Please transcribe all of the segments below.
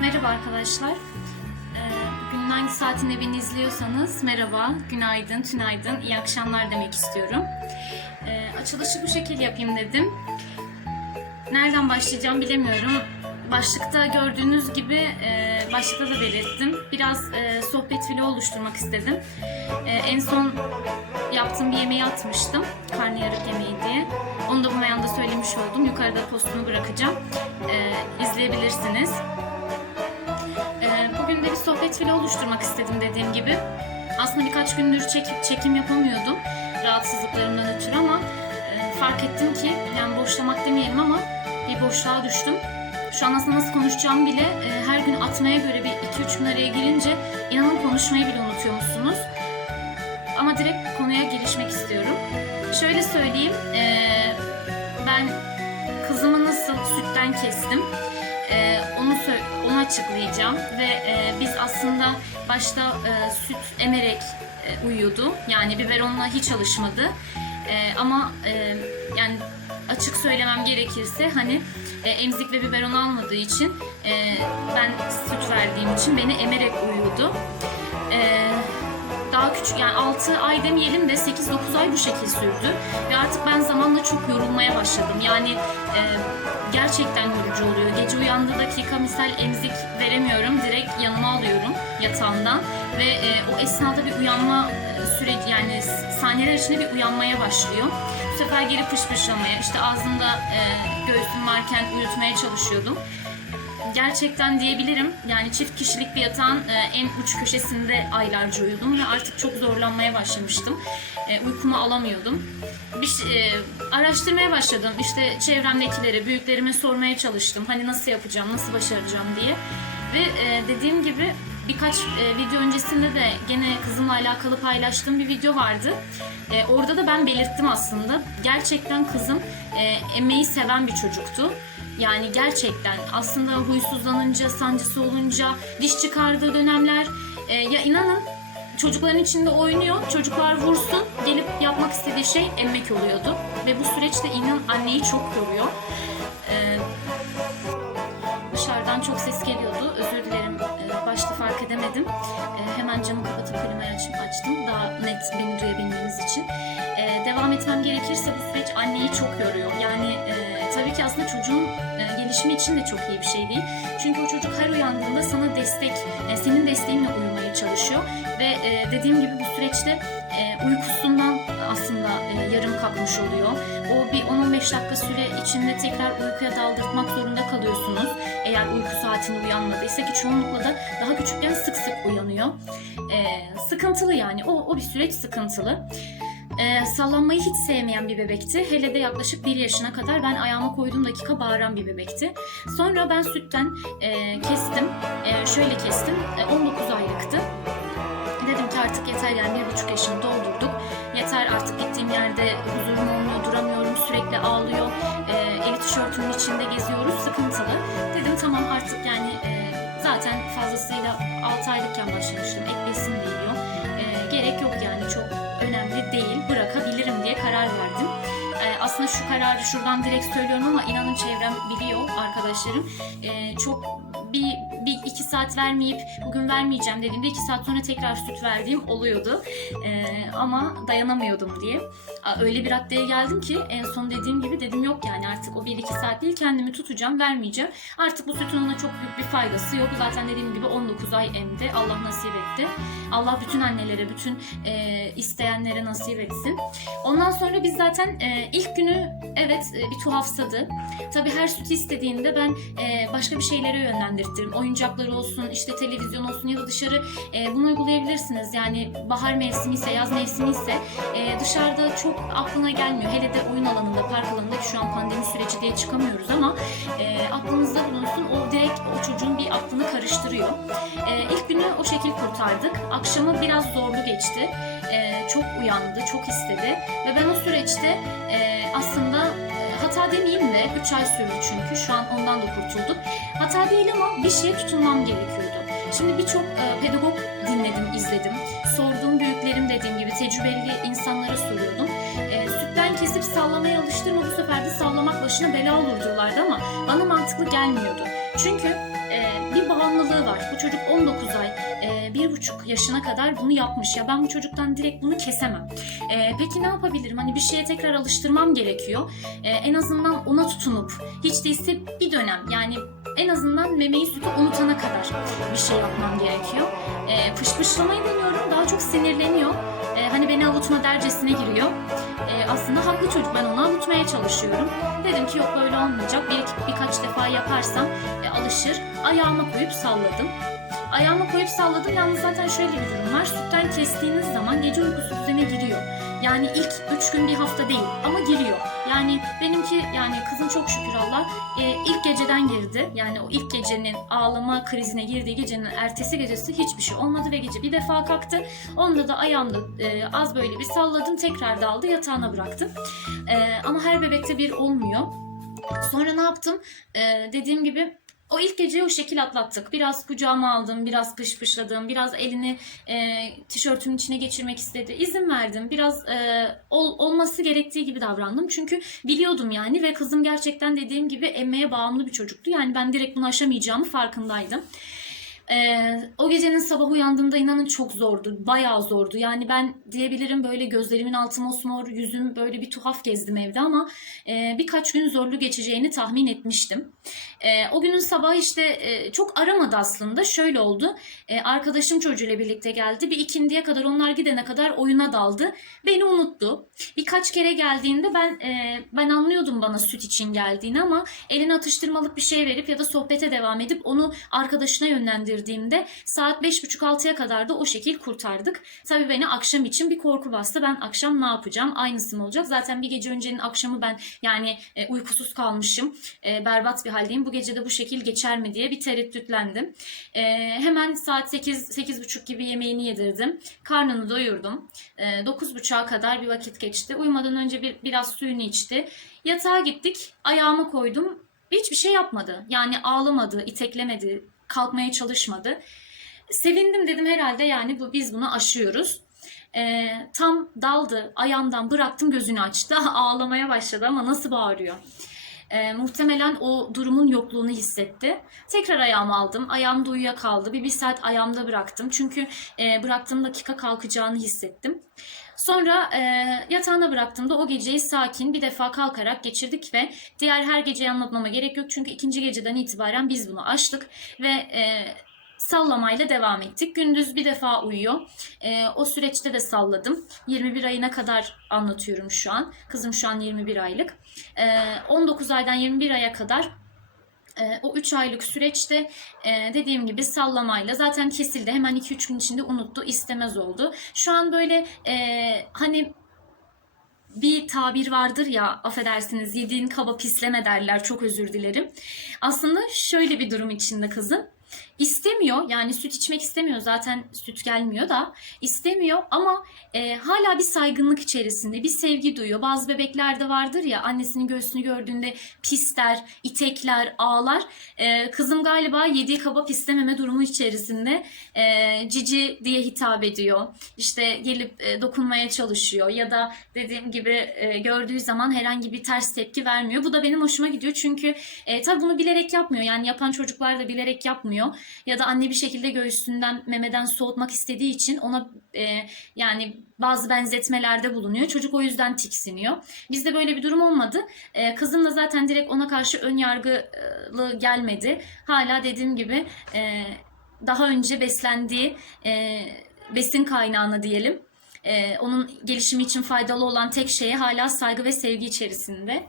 Merhaba arkadaşlar. Ee, Günün hangi saatinde beni izliyorsanız merhaba, günaydın, tünaydın, iyi akşamlar demek istiyorum. Ee, Açılışı bu şekil yapayım dedim. Nereden başlayacağım bilemiyorum. Başlıkta gördüğünüz gibi e, başlıkta da belirttim. Biraz e, sohbet fili oluşturmak istedim. E, en son yaptığım bir yemeği atmıştım. Karnıyarık yemeği diye. Onu da bu meyanda söylemiş oldum. Yukarıda postunu bırakacağım. İzleyebilirsiniz. Ee, Bugün de bir sohbet fili oluşturmak istedim dediğim gibi. Aslında birkaç gündür çek- çekim yapamıyordum rahatsızlıklarımdan ötürü ama e, fark ettim ki yani boşlamak demeyelim ama bir boşluğa düştüm. Şu an aslında nasıl konuşacağımı bile e, her gün atmaya göre bir 2-3 gün araya girince inanın konuşmayı bile unutuyormuşsunuz. Ama direkt konuya girişmek istiyorum. Şöyle söyleyeyim, e, ben kızımı nasıl sütten kestim, ee, onu sö- onu açıklayacağım ve e, biz aslında başta e, süt emerek e, uyuyordu. Yani biberonla hiç alışmadı. E, ama e, yani açık söylemem gerekirse hani e, emzik ve biberon almadığı için e, ben süt verdiğim için beni emerek uyuyordu. E, daha küçük yani 6 ay demeyelim de 8-9 ay bu şekil sürdü. Ve artık ben zamanla çok yorulmaya başladım. Yani e, gerçekten yorucu oluyor. Gece uyandığı dakika misal emzik veremiyorum. Direkt yanıma alıyorum yatağımdan. Ve e, o esnada bir uyanma e, süreci yani saniyeler içinde bir uyanmaya başlıyor. Bu sefer geri pışpışlamaya, işte ağzımda e, göğsüm varken uyutmaya çalışıyordum gerçekten diyebilirim. Yani çift kişilik bir yatağın e, en uç köşesinde aylarca uyudum ve artık çok zorlanmaya başlamıştım. E, uykumu alamıyordum. Bir şey- e, araştırmaya başladım. İşte çevremdekilere, büyüklerime sormaya çalıştım. Hani nasıl yapacağım, nasıl başaracağım diye. Ve e, dediğim gibi birkaç e, video öncesinde de gene kızımla alakalı paylaştığım bir video vardı. E, orada da ben belirttim aslında. Gerçekten kızım e, emeği seven bir çocuktu. Yani gerçekten aslında huysuzlanınca, sancısı olunca, diş çıkardığı dönemler e, ya inanın çocukların içinde oynuyor, çocuklar vursun, gelip yapmak istediği şey emmek oluyordu. Ve bu süreçte inan anneyi çok yoruyor. E, dışarıdan çok ses geliyordu. Özür dilerim. e, başta fark edemedim. E, hemen camı kapatıp klimayı açıp açtım. Daha net beni duyabilmeniz için. E, devam etmem gerekirse bu süreç anneyi çok yoruyor. Yani e, tabii ki aslında çocuğun e, gelişimi için de çok iyi bir şey değil. Çünkü o çocuk her uyandığında sana destek, e, senin desteğinle uyumaya çalışıyor. Ve e, dediğim gibi bu süreçte e, uykusundan aslında yarım kalkmış oluyor. O bir 10-15 dakika süre içinde tekrar uykuya daldırmak zorunda kalıyorsunuz. Eğer uyku saatinde uyanmadıysa ki çoğunlukla da daha küçükken sık sık uyanıyor. Sıkıntılı yani o, o bir süreç sıkıntılı. E, sallanmayı hiç sevmeyen bir bebekti. Hele de yaklaşık bir yaşına kadar ben ayağıma koyduğum dakika bağıran bir bebekti. Sonra ben sütten e, kestim. E, şöyle kestim. E, 19 aylıktı. Dedim ki artık yeter yani bir buçuk yaşını doldurduk. Yeter artık gittiğim yerde huzurum olmuyor, duramıyorum, sürekli ağlıyor. E, eli tişörtümün içinde geziyoruz, sıkıntılı. Dedim tamam artık yani e, zaten fazlasıyla 6 aylıkken başlamıştım. Ek besin de yiyor. E, gerek yok yani çok önemli değil, bırakabilirim diye karar verdim. E, aslında şu kararı şuradan direkt söylüyorum ama inanın çevrem biliyor arkadaşlarım. E, çok bir, saat vermeyip bugün vermeyeceğim dediğimde iki saat sonra tekrar süt verdiğim oluyordu. Ee, ama dayanamıyordum diye. Öyle bir raddeye geldim ki en son dediğim gibi dedim yok yani artık o bir iki saat değil kendimi tutacağım vermeyeceğim. Artık bu sütün ona çok büyük bir faydası yok. Zaten dediğim gibi 19 ay emdi. Allah nasip etti. Allah bütün annelere, bütün e, isteyenlere nasip etsin. Ondan sonra biz zaten e, ilk günü evet e, bir tuhafsadı. Tabii her süt istediğinde ben e, başka bir şeylere yönlendirtirim. Oyuncaklar olsun, işte televizyon olsun ya da dışarı e, bunu uygulayabilirsiniz. Yani bahar mevsimi ise, yaz mevsimi ise e, dışarıda çok aklına gelmiyor. Hele de oyun alanında, park alanında ki şu an pandemi süreci diye çıkamıyoruz ama e, aklınızda bulunsun. O direkt o çocuğun bir aklını karıştırıyor. E, ilk günü o şekil kurtardık. Akşamı biraz zorlu geçti. E, çok uyandı, çok istedi ve ben o süreçte e, aslında hata demeyeyim de 3 ay sürdü çünkü şu an ondan da kurtulduk. Hata değil ama bir şeye tutunmam gerekiyordu. Şimdi birçok e, pedagog dinledim, izledim. Sorduğum büyüklerim dediğim gibi tecrübeli insanlara soruyordum. E, sütten kesip sallamaya alıştırma bu sefer de sallamak başına bela olur diyorlardı ama bana mantıklı gelmiyordu. Çünkü e, bir bağımlılığı var. Bu çocuk 19 ay, e, bir buçuk yaşına kadar bunu yapmış. Ya ben bu çocuktan direkt bunu kesemem. E, peki ne yapabilirim? Hani bir şeye tekrar alıştırmam gerekiyor. E, en azından ona tutunup hiç değilse bir dönem yani en azından memeyi sütü unutana kadar bir şey yapmam gerekiyor. E, pışpışlamayı deniyorum. Daha çok sinirleniyor. E, hani beni avutma dercesine giriyor. E, aslında haklı çocuk. Ben onu avutmaya çalışıyorum. Dedim ki yok böyle olmayacak. Bir birkaç defa yaparsam e, alışır. Ayağıma koyup salladım. Ayağıma koyup salladım. Yalnız zaten şöyle bir durum var. Sütten kestiğiniz zaman gece uykusu düzene giriyor. Yani ilk üç gün bir hafta değil ama giriyor. Yani benimki yani kızım çok şükür Allah e, ilk geceden girdi. Yani o ilk gecenin ağlama krizine girdiği gecenin ertesi gecesi hiçbir şey olmadı ve gece bir defa kalktı. Onda da ayağımda e, az böyle bir salladım tekrar daldı yatağına bıraktım. E, ama her bebekte bir olmuyor. Sonra ne yaptım? E, dediğim gibi o ilk geceyi o şekil atlattık. Biraz kucağıma aldım, biraz pışpışladım, biraz elini e, tişörtümün içine geçirmek istedi. İzin verdim. Biraz e, ol- olması gerektiği gibi davrandım. Çünkü biliyordum yani ve kızım gerçekten dediğim gibi emmeye bağımlı bir çocuktu. Yani ben direkt bunu aşamayacağımı farkındaydım. Ee, o gecenin sabah uyandığımda inanın çok zordu. Bayağı zordu. Yani ben diyebilirim böyle gözlerimin altı mosmor, yüzüm böyle bir tuhaf gezdim evde ama e, birkaç gün zorlu geçeceğini tahmin etmiştim. E, o günün sabahı işte e, çok aramadı aslında. Şöyle oldu. E, arkadaşım çocuğuyla birlikte geldi. Bir ikindiye kadar onlar gidene kadar oyuna daldı. Beni unuttu. Birkaç kere geldiğinde ben e, ben anlıyordum bana süt için geldiğini ama eline atıştırmalık bir şey verip ya da sohbete devam edip onu arkadaşına yönlendirdiğimde saat 5.30-6'ya kadar da o şekil kurtardık. Tabii beni akşam için bir korku bastı. Ben akşam ne yapacağım? Aynısı mı olacak? Zaten bir gece öncenin akşamı ben yani e, uykusuz kalmışım. E, berbat bir haldeyim. Bu gece de bu şekil geçer mi diye bir tereddütlendim. E, hemen saat 8-8.30 gibi yemeğini yedirdim. Karnını doyurdum. E, 9.30'a kadar bir vakit geçti. Uyumadan önce bir biraz suyunu içti. Yatağa gittik. Ayağımı koydum. Hiçbir şey yapmadı. Yani ağlamadı, iteklemedi, kalkmaya çalışmadı. Sevindim dedim herhalde yani bu biz bunu aşıyoruz. Ee, tam daldı ayağımdan bıraktım gözünü açtı ağlamaya başladı ama nasıl bağırıyor. Ee, muhtemelen o durumun yokluğunu hissetti. Tekrar ayağımı aldım. Ayağımda uyuyakaldı. Bir, bir saat ayağımda bıraktım. Çünkü e, bıraktığım dakika kalkacağını hissettim. Sonra e, yatağına bıraktığımda o geceyi sakin bir defa kalkarak geçirdik ve diğer her geceyi anlatmama gerek yok. Çünkü ikinci geceden itibaren biz bunu aştık ve e, sallamayla devam ettik. Gündüz bir defa uyuyor. E, o süreçte de salladım. 21 ayına kadar anlatıyorum şu an. Kızım şu an 21 aylık. E, 19 aydan 21 aya kadar e, o 3 aylık süreçte e, dediğim gibi sallamayla zaten kesildi. Hemen 2-3 gün içinde unuttu, istemez oldu. Şu an böyle e, hani bir tabir vardır ya affedersiniz yediğin kaba pisleme derler çok özür dilerim. Aslında şöyle bir durum içinde kızım. İstemiyor yani süt içmek istemiyor zaten süt gelmiyor da istemiyor ama e, hala bir saygınlık içerisinde bir sevgi duyuyor. Bazı bebeklerde vardır ya annesinin göğsünü gördüğünde pisler, itekler, ağlar. E, kızım galiba yediği kaba pislememe durumu içerisinde e, cici diye hitap ediyor. İşte gelip e, dokunmaya çalışıyor ya da dediğim gibi e, gördüğü zaman herhangi bir ters tepki vermiyor. Bu da benim hoşuma gidiyor çünkü e, tabii bunu bilerek yapmıyor. Yani yapan çocuklar da bilerek yapmıyor. Ya da anne bir şekilde göğsünden memeden soğutmak istediği için ona e, yani bazı benzetmelerde bulunuyor. Çocuk o yüzden tiksiniyor. Bizde böyle bir durum olmadı. E, kızım da zaten direkt ona karşı ön yargılı gelmedi. Hala dediğim gibi e, daha önce beslendiği e, besin kaynağına diyelim. E, onun gelişimi için faydalı olan tek şeye hala saygı ve sevgi içerisinde.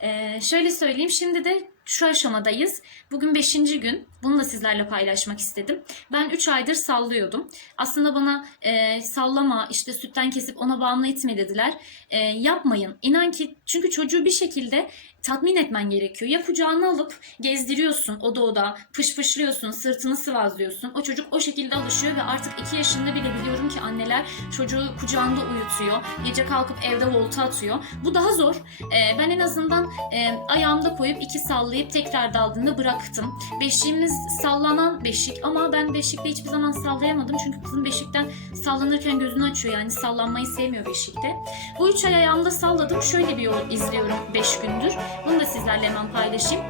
E, şöyle söyleyeyim şimdi de şu aşamadayız. Bugün 5. gün. Bunu da sizlerle paylaşmak istedim. Ben 3 aydır sallıyordum. Aslında bana e, sallama işte sütten kesip ona bağımlı etme dediler. E, yapmayın. İnan ki çünkü çocuğu bir şekilde tatmin etmen gerekiyor. Ya kucağına alıp gezdiriyorsun oda oda, pışpışlıyorsun, sırtını sıvazlıyorsun. O çocuk o şekilde alışıyor ve artık 2 yaşında bile biliyorum ki anneler çocuğu kucağında uyutuyor. Gece kalkıp evde volta atıyor. Bu daha zor. E, ben en azından e, ayağımda koyup iki sallayıp tekrar daldığında bıraktım. Beşiğimiz sallanan beşik ama ben beşikte hiçbir zaman sallayamadım. Çünkü kızım beşikten sallanırken gözünü açıyor. Yani sallanmayı sevmiyor beşikte. Bu üç ay ayağımda salladım. Şöyle bir yol izliyorum 5 gündür. Bunu da sizlerle hemen paylaşayım.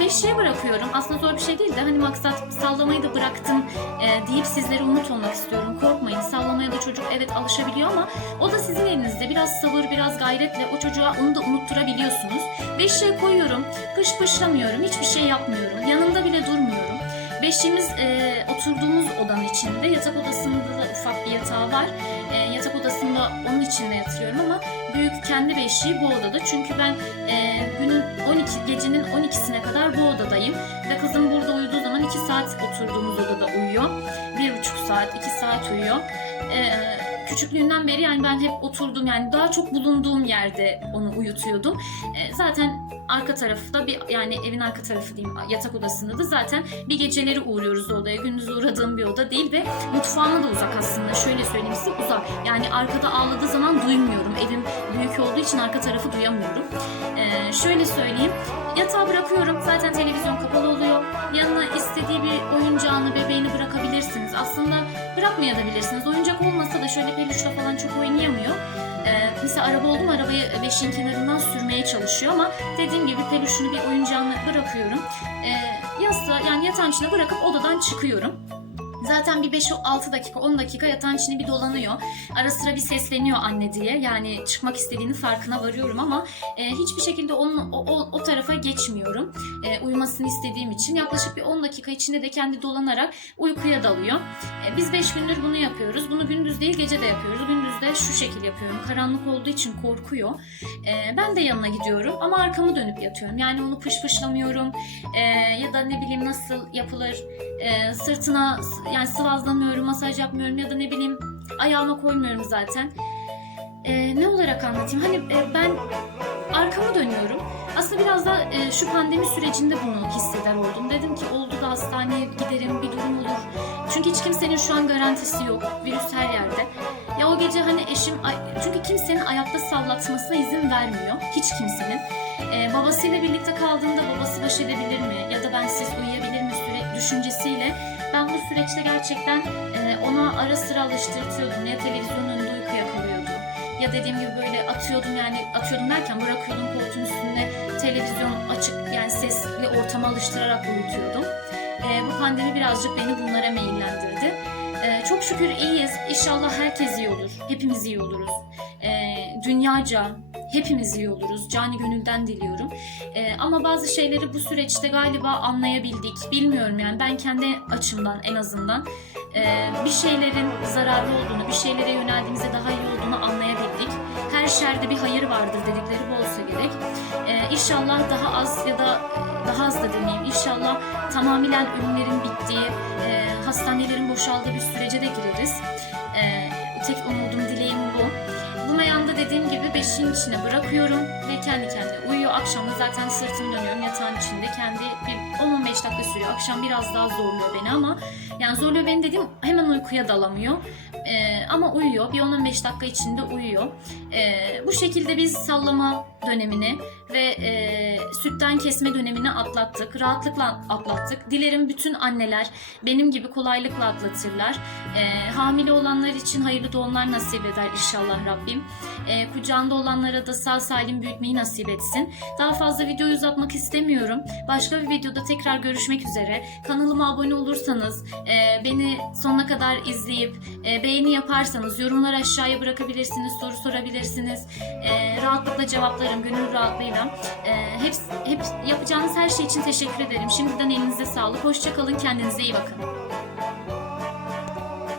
5 beşiğe bırakıyorum. Aslında zor bir şey değil de hani maksat sallamayı da bıraktım e, deyip sizlere umut istiyorum. Korkmayın sallamaya da çocuk evet alışabiliyor ama o da sizin elinizde. Biraz sabır, biraz gayretle o çocuğa onu da unutturabiliyorsunuz. Beşiğe koyuyorum, pış pışlamıyorum, hiçbir şey yapmıyorum. Yanında bile durmuyorum. Beşiğimiz e, oturduğumuz odanın içinde. Yatak odasında da ufak bir yatağı var. E, yatak odasında onun içinde yatıyorum ama büyük kendi beşiği bu odada. Çünkü ben e, günün 12 gecenin 12'sine kadar bu odadayım ve kızım burada uyuduğu zaman 2 saat oturduğumuz odada uyuyor. 1,5 saat, 2 saat uyuyor. E, küçüklüğünden beri yani ben hep oturdum yani daha çok bulunduğum yerde onu uyutuyordum. E, zaten arka tarafı da bir yani evin arka tarafı diyeyim yatak odasında da zaten bir geceleri uğruyoruz odaya. Gündüz uğradığım bir oda değil ve mutfağıma da uzak aslında. Şöyle söyleyeyim size uzak. Yani arkada ağladığı zaman duymuyorum. Evim büyük olduğu için arka tarafı duyamıyorum. Ee, şöyle söyleyeyim. Yatağa bırakıyorum. Zaten televizyon kapalı oluyor. Yanına istediği bir oyuncağını, bebeğini bırakabilirsiniz. Aslında bırakmayabilirsiniz. Oyuncak olmasa da şöyle peluşla falan çok oynayamıyor. Ee, mesela araba oldu mu arabayı beşiğin kenarından sürmeye çalışıyor ama dediğim gibi peluşunu bir oyuncağını bırakıyorum. Ee, yastığa yani yatağın içine bırakıp odadan çıkıyorum. Zaten bir 5-6 dakika 10 dakika yatağın içinde bir dolanıyor. Ara sıra bir sesleniyor anne diye. Yani çıkmak istediğinin farkına varıyorum ama e, hiçbir şekilde onun o, o, o tarafa geçmiyorum. E, uyumasını istediğim için. Yaklaşık bir 10 dakika içinde de kendi dolanarak uykuya dalıyor. E, biz 5 gündür bunu yapıyoruz. Bunu gündüz değil gece de yapıyoruz. Gündüz de şu şekil yapıyorum. Karanlık olduğu için korkuyor. E, ben de yanına gidiyorum ama arkamı dönüp yatıyorum. Yani onu pış pışlamıyorum. E, ya da ne bileyim nasıl yapılır e, sırtına yani sıvazlamıyorum, masaj yapmıyorum ya da ne bileyim ayağıma koymuyorum zaten. E, ne olarak anlatayım? Hani e, ben arkamı dönüyorum. Aslında biraz da e, şu pandemi sürecinde bunu hisseder oldum. Dedim ki oldu da hastaneye giderim, bir durum olur. Çünkü hiç kimsenin şu an garantisi yok. Virüs her yerde. Ya o gece hani eşim, çünkü kimsenin ayakta sallatmasına izin vermiyor. Hiç kimsenin. E, babasıyla birlikte kaldığında babası baş edebilir mi? Ya da ben siz uyuyabilir düşüncesiyle ben bu süreçte gerçekten e, ona ara sıra alıştırtıyordum. Ya televizyonun önünde uyku yakalıyordu. Ya dediğim gibi böyle atıyordum yani atıyordum derken bırakıyordum koltuğun üstünde televizyon açık yani sesli ortama alıştırarak uyutuyordum. E, bu pandemi birazcık beni bunlara meyillendirdi. E, çok şükür iyiyiz. İnşallah herkes iyi olur. Hepimiz iyi oluruz. E, dünyaca hepimiz iyi oluruz. Cani gönülden diliyorum. Ee, ama bazı şeyleri bu süreçte galiba anlayabildik. Bilmiyorum yani ben kendi açımdan en azından e, bir şeylerin zararlı olduğunu, bir şeylere yöneldiğimizde daha iyi olduğunu anlayabildik. Her şerde bir hayır vardır dedikleri bu olsa gerek. Ee, inşallah daha az ya da daha az da demeyeyim. İnşallah tamamen ölümlerin bittiği, e, hastanelerin boşaldığı bir sürece de gireriz. Ee, tek umudum, dediğim gibi beşiğin içine bırakıyorum ve kendi kendine uyuyor. Akşam da zaten sırtımı dönüyorum yatağın içinde. Kendi bir 10-15 dakika sürüyor. Akşam biraz daha zorluyor beni ama yani zorluyor beni dediğim hemen uykuya dalamıyor. Ee, ama uyuyor. Bir 10-15 dakika içinde uyuyor. Ee, bu şekilde biz sallama dönemini ve e, sütten kesme dönemini atlattık. Rahatlıkla atlattık. Dilerim bütün anneler benim gibi kolaylıkla atlatırlar. Ee, hamile olanlar için hayırlı doğumlar nasip eder inşallah Rabbim. Ee, kucağında olanlara da sağ salim büyütmeyi nasip etsin. Daha fazla videoyu uzatmak istemiyorum. Başka bir videoda tekrar görüşmek üzere. Kanalıma abone olursanız, e, beni sonuna kadar izleyip e, beğeni yaparsanız yorumlar aşağıya bırakabilirsiniz, soru sorabilirsiniz. E, rahatlıkla cevaplarım, gönül rahatlığıyla. E, hep, hep yapacağınız her şey için teşekkür ederim. Şimdiden elinize sağlık. Hoşçakalın, kendinize iyi bakın.